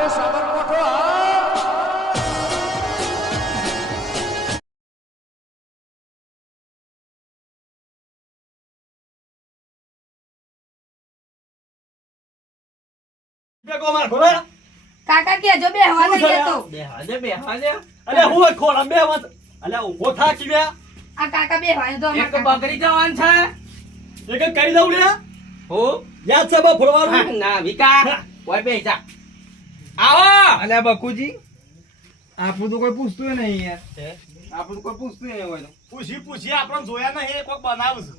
અરે સાબરકોઠો હા કાકા કેજો બે હવા નહીં દેતો બે હાજે અલે હું ખોલા બે વાત અલે ઉભો થા કી બે આ કાકા બે હવા દો એક બકરી જવાન છે એક કઈ દઉં લે હો યાદ છે બા ફોડવાનું ના વિકા ઓય બે જા આવો અલે બકુજી આપણું તો કોઈ પૂછતું નહીં યાર આપણું તો કોઈ પૂછતું નહીં હોય તો પૂછી આપણને જોયા નહીં કોક બનાવું છે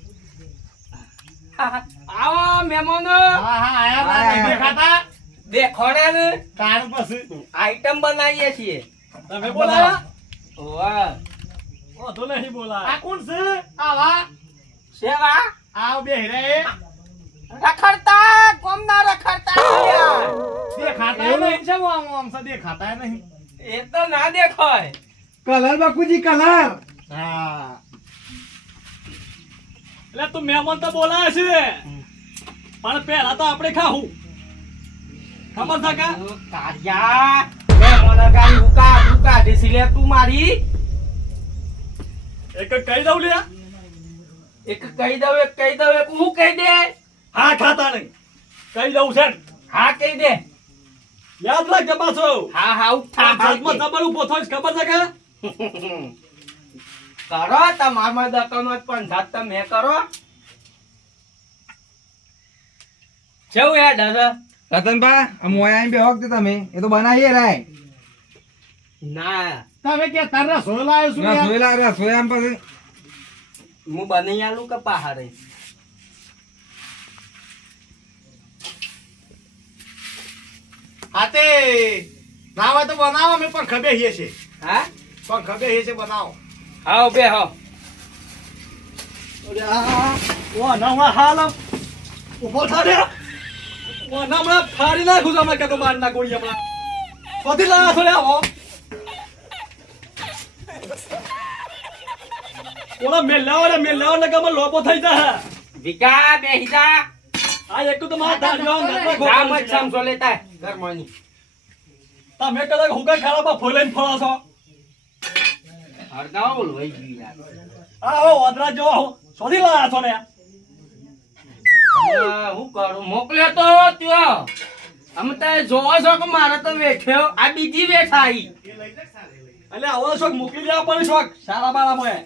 આવો મહેમાનો હા આયા બા દેખાતા દેખોડા ને કાર પછી આઈટમ બનાવીએ છીએ તમે બોલાવા વાહ ઓ તો નહીં બોલા આ કોણ છે આવા સેવા આવ બે રે રખડતા કોમ ના રખડતા દેખાતા નહીં છે આમ સે દેખાતા નહીં એ તો ના દેખાય કલર બકુજી કલર હા એટલે તું મહેમાન તો બોલાવે છે પણ પહેલા તો આપણે ખાવું ખબર છે કા કારિયા મહેમાન ગાડી ઉકા દેસી લે તું મારી એક કહી દઉં લે એક કહી દઉં એક હું કહી દે હા ખાતા નહીં કહી દઉં છે હા કહી દે યાદ રાખજે પાછો હા ઉઠા હાથમાં તમારું ઉભો થઈશ ખબર છે કે કરો તમારમાં દકનો પણ જાત તમે કરો કેવું યાર દાદા રતનભા આમ મોયા બે વખતે તમે એ તો બનાવીએ રાય ના તમે કે તારા રસોઈ લાવ્યો છું યાર રસોઈ લાવ્યા રસોઈ આમ પછી હું બની આલું કે પહાડે હાતે નાવા તો બનાવો અમે પણ ખબે હીએ છે હા પણ ખબે હીએ છે બનાવો આવો બે હો ઓરે આ ઓ નાવા હાલ ઉભો થા દે ઓ નામડા ફાડી નાખું તમે કે તો માર ના ગોળી હમણા કોથી લાવા છો લે આવો ઓલા મેલાવા ને ગમ લોબો થઈ જા વિકા બેહીજા આ એક તો માર દાડ્યો નતો ગામ જ સમજો લેતા ઘર મોની તમે કદાચ હુકા ખારામાં ફોલેન ફળો છો હરગાવ લોઈ ગઈ યાર આવો ઓદરા જો સોધી લાયા છો ને હું કરું મોકલે તો ત્યો અમે તો જોવો છો કે મારે તો વેઠ્યો આ બીજી વેઠાઈ એટલે આવો શોક મોકલી દેવા પડે શોક સારા બારા મોય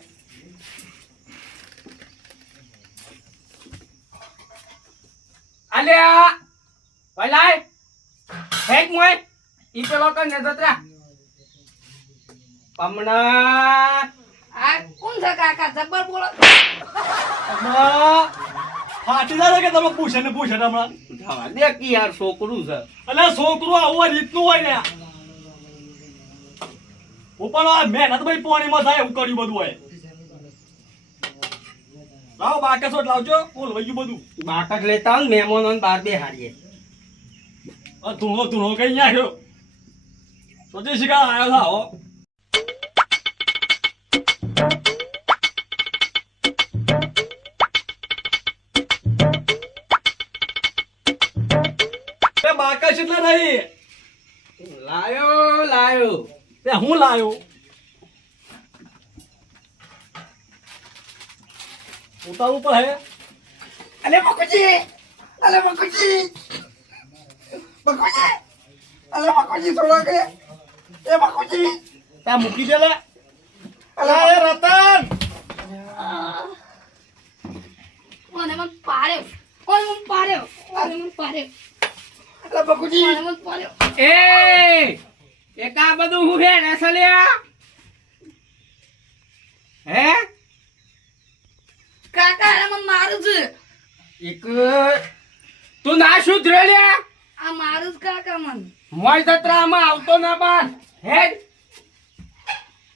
અલ્યા વલાય હેક મોય ઈ પેલો કન નજતરા પમણા આ કોણ છે કાકા જબર બોલો ફાટી જાય કે તમે પૂછે હમણાં જવા દે કે યાર છોકરું છે એટલે છોકરું આવું રીતનું હોય ને ઉપર આ મહેનત ભાઈ પાણીમાં થાય એવું કર્યું બધું હોય લાવો બાકસો લાવજો બોલ વયું બધું બાકસ લેતા ને મહેમાનો ને બાર બે હારીએ તું કઈ નાખ્યો સોચે શિકાર આવ્યો થાઓ બાકસ એટલે નહીં લાયો તે હું લાયો ઉતારું પર હે અલે બકુજી અલે બકુજી થોડા કે એ બકુજી ત્યાં મૂકી દે લે અલે રતન કોને મન પાડ્યો અલે બકુજી મન પાડ્યો એ એક આ બધું હું હે ને સલ્યા હે કાકા મને મારું છે એક તું ના સુધરે લે આ મારું જ કાકા મન મોય તત્રામાં આવતો ના બાર હે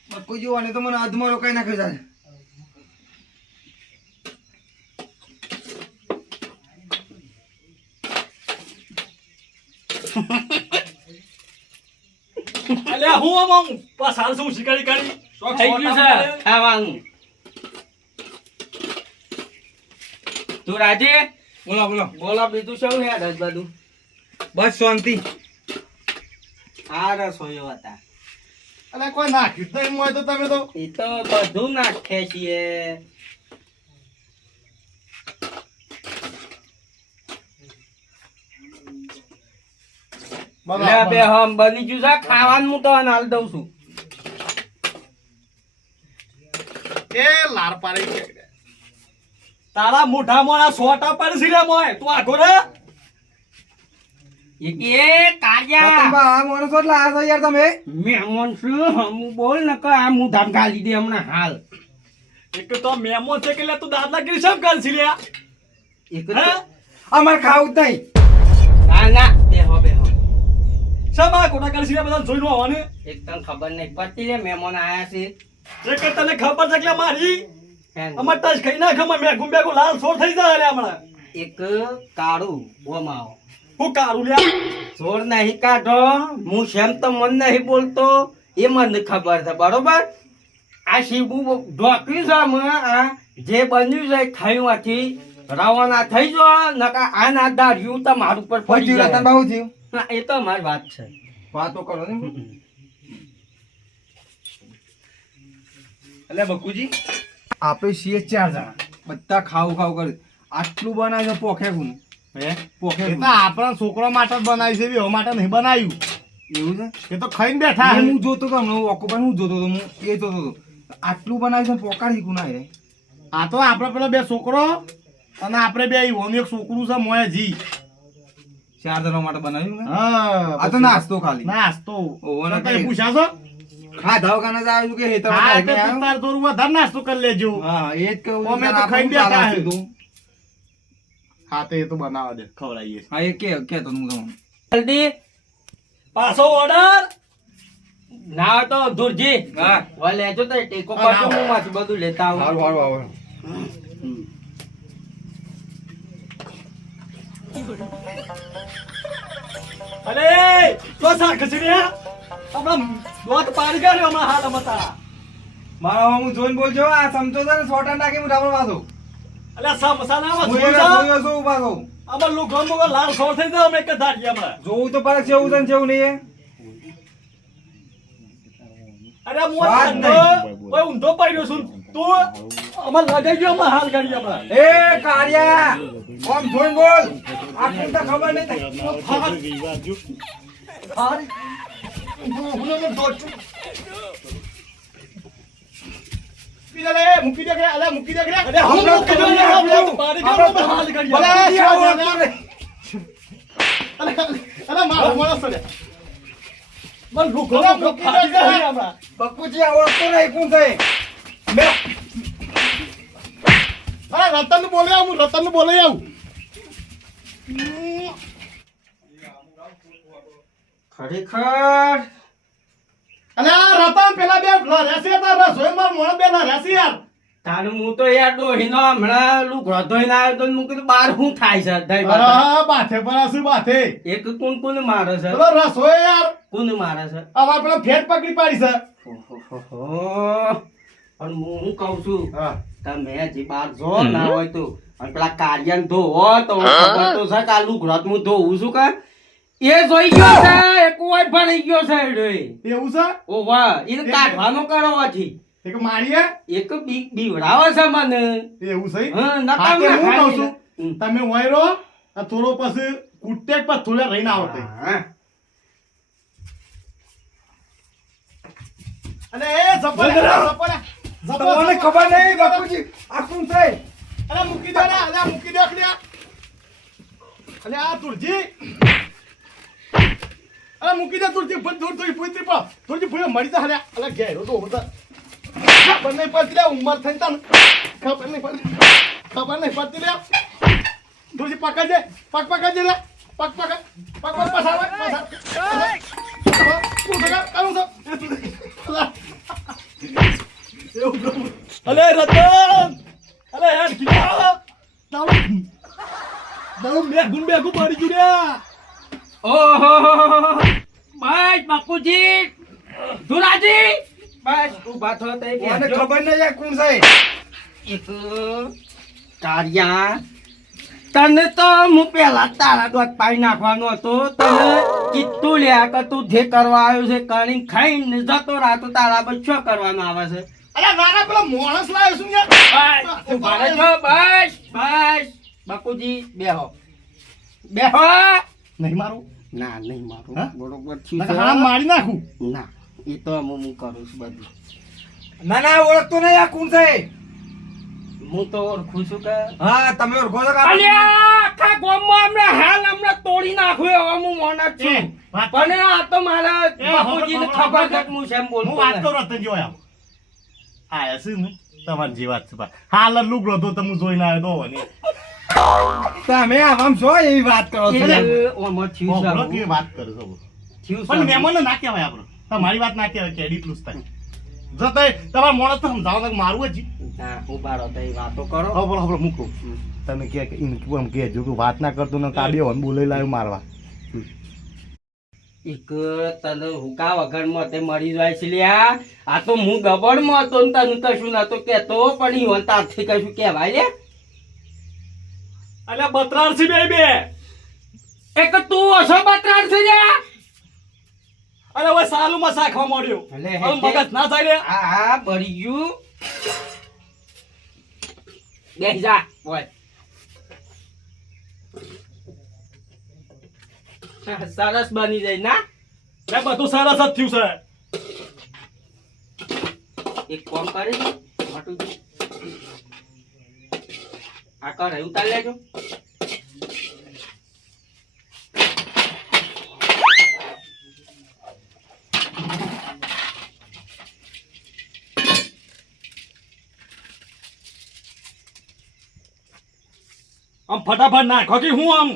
બકુજી અને તો મને અધમાં રોકાઈ નાખ્યો જાય અલ્યા હું આમ પાછળ શું શિકારી કરી થઈ ગયું છે ખાવાનું તું રાજી બોલો બોલો બીજું શું હે દસ બધું બસ શાંતિ આ રસોઈયો હતા. અલે કોઈ નાખ્યું જ નહીં મોય તો તમે તો એ તો બધું નાખે છીએ. લે બે હમ બની ગયું છે ખાવાનું હું તો હાલ દઉં છું. એ લાર પાડી છે. તારા મોઢામાં આ સોટા પડશે રે મોય તું આખો રે એ કે કાયા રતનબા, આ માણસો એટલે આ છો યાર તમે મહેમાન છું હું બોલ ન કે આ હું ધામ ગાલી દે હમણાં હાલ. એક તો મેમો છે કે લે તું દાદાગીરી સબ કરશી લે એક હે તો અમાર ખાવું જ નહીં ના ના બેહો સબા કોટા કરશી લે બધા જોઈ લો આવવાને એક તને ખબર નહીં પડતી રે મહેમાન આયા છે. જે કે તને ખબર છે કે મારી હે ને? અમાર ટચ ખાઈ ના ખમા મે ગુંબેગો લાલ સોર થઈ જાય રે હમણાં એક કાળું ઓમાઓ હું કારું લે જોર નહીં કાઢો હું શેમ તો મન નહીં બોલતો એ મને ખબર છે બરોબર. આ શીબુ ઢોકરી છે આ જે બન્યું છે ખાયું આથી રવાના થઈ જો નકા આ ના દાડ્યું તમારું ઉપર પડી જાય. રતનબા હું થયું હા, એ તો મારી વાત છે. વાતો કરો ને એટલે બકુજી આપણે છીએ 4 જણા બધા ખાવું કરે આટલું બનાવે છે પોખે ગુનું હે પોખે એ તો આપણા છોકરો માટે જ બનાવી છે એવો માટે નહીં બનાવ્યું. એવું છે એ તો ખાઈને બેઠા એ છે. હું જોતો હતો હમણાં ઓકુપાઈ હું જોતો હતો હું એ જોતો હતો આટલું બનાવે છે પોકાર શીખું ના રે આ તો આપણે પેલો બે છોકરો અને આપણે બે ઈવોનું એક છોકરું છે મોય જી 4 જણા માટે બનાવ્યું ને હા આ તો નાસ્તો ખાલી નાસ્તો ઓહો, તો ને તમે કઈ- પૂછ્યા છો ખાધા વગરના જ આવ્યું કે હેતર હા માં એટલે આવ્યો? તું તાર થોડું વધારે નાસ્તો કરી લેજો. હા એ જ કહું છું અમે કે તો આપણે ખાઈને શું ચાલે બેઠા છે તું? હા તો એ તો બનાવવા દે ખવડાવીએ. હા એ કે તો હું તમને જલ્દી પાછો ઓર્ડર ના હોય તો ધુરજી હા હવે લેજો તો ટેકો હા, કરજો ના. હું માંથી બધું લેતા આવું. સારું આવો અરે તો સાખ છે ને હમણાં દોત પાડી ગયા ને હમણાં હાલ મતા મારા હું જોઈને બોલજો આ સમજો છે ને સોટા નાખી હું ડાબર પાછો અલ્યા સા મસાલામાં હું જોયું જોયો છું પાછો આમાં લોકો લોકો લાલ સોળ થઈ જાય અમે એક જ ધાડીએ હમણાં જોવું તો પડે જેવું છે ને જેવું નહીં અરે હું વાત ઊંધો ઓય ઊંધો પડ્યો છું તું અમાર લગાઈ ગયો હમણાં હાલ કરી હમણાં એ કારિયા કોમ જોઈને બોલ આપણને તો ખબર નહીં હારી હું ને દોડ મૂકી દે લે, મૂકી દે કે, અલે મૂકી દે કે. અરે હું મૂકી દઉં ને, આપણે પાડી ગયો અમે હાલ કરી ભલે, હમણાં. અલે મારો માણસ છે. મને લોકો અરે લોકો મૂકી દે ફાડી કે. ગયા હમણાં. બકુજી આ ઓળખતો નહીં કોણ છે અરે રતન બોલે આવું, રતન બોલે આવું. ખરેખર અલે આ રતન પેલા બે રહેશે તાર રસોઈમાં મોણ બે રહેશે યાર. તારું હું તો યાર ડોહીનો હમણાં લુગડો ધોઈને આવ્યો તો હું કીધું બાર શું થાય છે દહીં બાર. અરે બાથે પરાશું બાથે. એક કોણ મારે છે પેલો રસોઈ યાર કોણ મારે છે હવે આપણે ફેટ પકડી પાડી છે. ઓહોહો. પણ હું શું કહું છું હા તમે હજી બાર જો ના હોય તો અને પેલા કાર્યન ધોવો તો ખબર તો છે કે આ લુગડો હું ધોવું છું કે એ જોઈ ગયો છે એ કોઈ ભરી ગયો છે એડોય. એવું છે ઓ વાહ એને કાઢવાનો કરો હતી એક મારીએ એક બીવડાવે છે મને એવું છે. હા હા, નકા તે હું કહું ખાઈ છું તમે વહી રહો અને થોડો પછી કુટેક પર થોડા રહીને આવતે. હા. અને એ ઝપડા તમને ખબર નહીં બકુજી આ કોણ છે અરે મૂકી દે ને, અરે મૂકી દે અખડ્યા. અરે આ તુલજી અરે મૂકી દે તુલજી ફૂટ દૂર થોડી ફૂટ પર તુલજી ફૂટ મળી જા. અરે ઘેરો તો હોતા ખબર નહીં પડતી લે ઉંમર થઈ તા ને. ખબર નહીં પડતી લે તુલજી પકડજે પકડજે લે પકડ પસાર તું ભેગા કરું છું એ તુલજી. એવું કરું. અલે રતન અલે યાર કીધા દારૂ મેઘું મેઘું પડી ગયું રે. ઓહો બસ બાપુજી ધુરાજી બસ ઊભા થો તઈ મને બેસજો. ખબર નહીં આ કોણ છે એક કાર્યા તને તો હું પેલા તારા દોત પાઈ નાખવાનો હતો તને કીધું લ્યા કે તું જે કરવા આવ્યો છે કણી ખાઈને જતો રહા તો તારા પર શું કરવાનું આવે છે અરે નાના પેલા માણસ લાવ્યો છું યાર બસ ઉભા રહેજો બસ બસ બાપુજી બેહો બેહો નહીં મારું ના નહીં મારું હા? બરોબર નકર થયું હાથ મારી નાખું છે. ના એ તો હું કરું છું બધું ના ના ઓળખતો નહીં આ કોણ છે હું તો ઓળખું છું કે હા તમે ઓળખો છો કે આ? અલ્યા આખા ગામમાં હમણાં તોડી નાખ્યું હવે હું મોન જ છું વાત- પણ આ તો મારા એ, બાપુજીને હમણાં- ખબર છે હમણાં- કે હું શેમ હું બોલતો વાત નથી. તો રતન જો આમ આયા છે ને તમારી જે વાત છે ભાઈ હાલ જ લુગડો તો તમે જોઈને આવ્યો તો ને તમે આમ છો એવી વાત કરો છો એ ઓમાં થયું છે બોલો આવું. કે વાત કરે છો થયું છે પણ આવું. મહેમાનને ના કહેવાય આપણે તમારી વાત ના કહેવાય કે એટલું જ થાય જો તો તમારા મોણસ તો સમજાવો તો મારું જ ના ઉભા રહો તો એ વાતો કરો હવે બોલો મૂકો તમે કે એમ કહેજો કે વાત ના કરતો ને કાઢ્યો હોય બોલાઈ લાવ્યો મારવા એક તને હુકા વગરમાં તે મરી જાય છે લ્યા આ તો હું ગબડમાં હતો ને તને કશું નતો કેતો પણ ઈ તારથી કશું કહેવાય લે અલ્યા બતરાર છે બે એક તું ઓછો બતરાડ છે લ્યા અરે હવે સાલુમાં શાખવા મળ્યો અલે હવે મગજ ના થાય રે આ બળી ગયું બેસી જા બોલ સરસ બની જાય ના લે બધું સરસ જ થયું છે એક કામ કરે છે મટુજી આ કરે ઉતાર લેજો આમ ફટાફટ નાખો કે હું આમ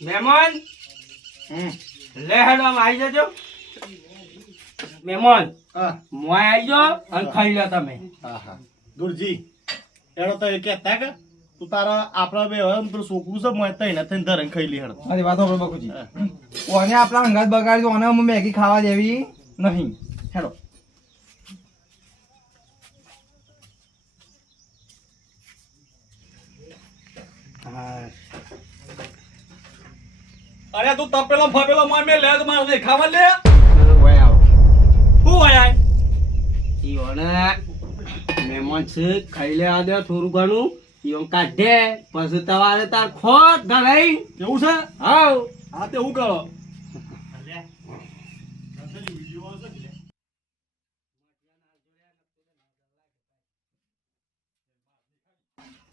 મહેમાન લે હેડો આમ આવી જજો મહેમાન હા મોય આવી જાઓ અને ખાઈ લો તમે હા દુરજી એનો તો એ કહેતા કે તું તારા આપણા બે હવે પેલું છોકરું છે મોય તઈ ને થઈને ધરણ ખાઈ લી હેડ મારી વાત સાંભળો બાપુજી ઓને આપણા અંગાત બગાડી તો ઓને અમે મેગી ખાવા દેવી નહીં હેલો અરે તું તપેલો ફપેલો માર મે લે માર દે ખાવા લે ઓય આવો હું આય ઈ ઓને મહેમાન છે ખાઈ લે આ દે થોડું ઘણું ઈઓ કાઢે પછી તમારે તાર ખોટ ધરાઈ એવું છે હાવ હા તે હું કરો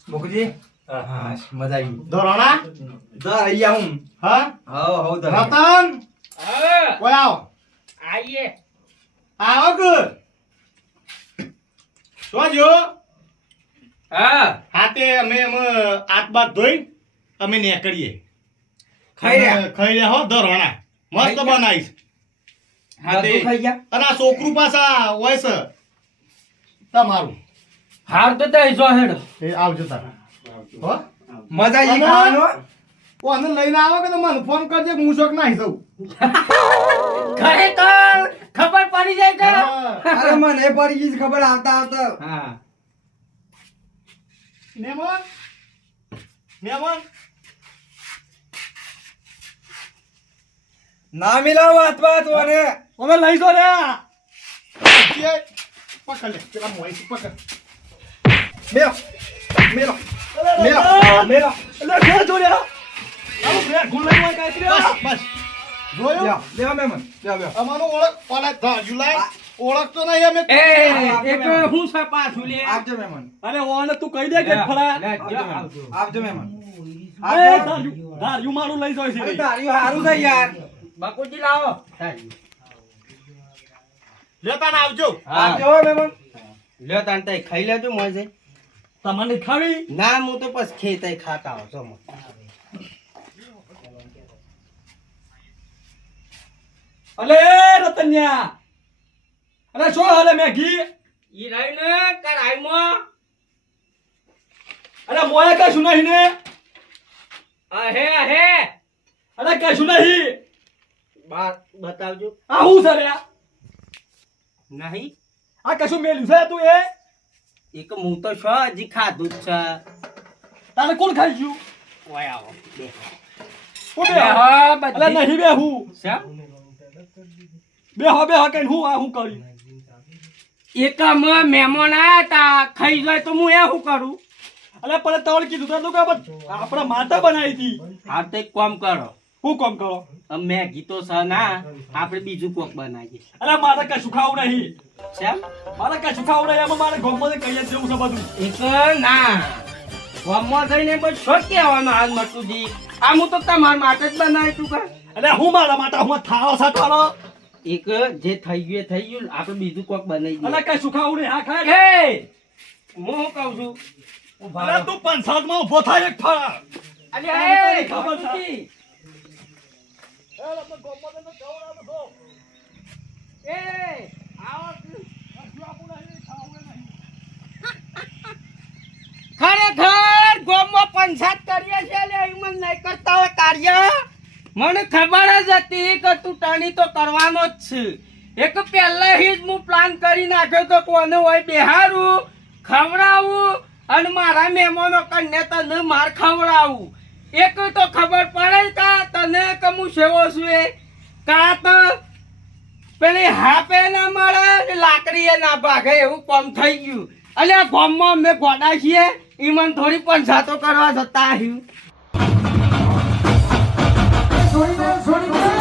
બાપુજી હા મજા આવી ધોરણા જા અહીંયા હું હા હવ હવ રતન હવે કોઈ આવો આઈએ આવો કે શું જો હા હાથે અમે હાથ બાથ ધોઈ અમે નીકળીએ ખાઈ રહ્યા. અમે ખાઈ રહ્યા હો ધોરણા મસ્ત ખાઈ ગયા? બનાવીશ બધું ખાઈ ગયા અને આ છોકરું પાછા હોય છે તમારું હાર તો તઈ જો હેડો એ આવજો તારા હો મજા આવી અને- ખાવાનું કોને લઈને આવો કે તો મને ફોન કરજે કે હું શોખ નાહી જઉં ખરેખર ખબર પડી જાય કે હા. અરે મને પડી ગઈ છે ખબર આવતા આવતા હા મહેમાન મહેમાન ના મિલાવ વાત વાત ઓને અમે લઈ જો રે જે પકડ લે પેલા મોઈ પકડ મેલો મેલો મેલો મેલો એટલે ઘેર જો રે આવું ઘેર ગુલાઈ હોય કાઈ રે બસ બસ જોયું લ્યો લેવા મેમન લ્યો લ્યો અમારું ઓળખ ઓલા જુલાઈ ઓળખતો નહીં અમે એ એક હું છે પાછું લે આપજો મેમન અરે ઓને તું કહી દે કે ફળા આપજો મેમન એ ધાર્યું મારું લઈ જાય છે અરે રે. તારી હારું છે યાર બાપુજી લાવો લેતા ને આવજો આપજો મેમન લ્યો તાન તઈ ખાઈ લેજો મોજે તમને ખાવી ના હું તો બસ ખેતઈ ખાતા આવો છો અલે રતન્યા અરે શું હાલે મેઘી ઈ રહી ને કરાઈમાં અરે મોયા કશું નહીં ને અહે અહે અરે કશું નહીં બાર બતાવજો આ હું છે રે નહીં આ કશું મેલ્યું છે તું એ એક હું તો છો હજી ખાધું જ છે. તારે કોણ ખાઈ ગયું ઓય આવો બે. કોણ બે બેહો? હા અલા બધી. નહીં બેહું શા? બેહો કઈ હું આ હું કરી એક અમે મહેમાન આયા તા ખાઈ જાય તો હું એ શું કરું? અલે પણ તવળ કીધું તા તો કે આપણે માતા બનાવી હતી હા તો એક કામ કરો, હું કામ કરો મેગી તો છે ના, આપણે બીજું કોક બનાવીએ. અલે મારે કશું ખાવું નહીં શેમ? મારે કશું ખાવું નહીં એમાં મારે ગોમમાં કહીએ જ જેવું છે બધું એક ના ગામમાં જઈને બસ શું કહેવાનું હાલ મટુજી? આ હું તો તમારા માટે જ બનાવી તું કા. અલે હું મારા માટે હું થાળો સાટવાનો એક જે થઈ ગયું એ થઈ ગયું, આપણે બીજું કોક બનાવી અલે દઈએ. કશું ખાવું નહીં હા ખાય એ હું શું કહું છું? ઉભા અલે રહો. તું પંચાયતમાં ઊભો થાય એક ફાળ અરે તને એ ખબર છે? મટુજી. એ આવો તું. ખરેખર ગામમાં પંચાયત કરીએ છીએ લે, ઈ મને નહીં કરતા હોય કાર્ય. મને ખબર જ હતી કે તું ટણી તો કરવાનો જ છે. એક પહેલાથી જ હું પ્લાન કરી નાખ્યો તો કોને હોય બેહારું, ખવડાવું અને મારા મહેમાનો કન્યા તને માર ખવડાવું. એક તો ખબર પડે કા તને કે હું સેવો છું એ કા તો પેલી હાપે ના મળે લાકડીએ ના ભાગે એવું કામ થઈ ગયું. અને આ ગામમાં અમે ગોડા છીએ ઈ મને થોડી પંચાયતો કરવા જતા આવ્યું. છોડી દે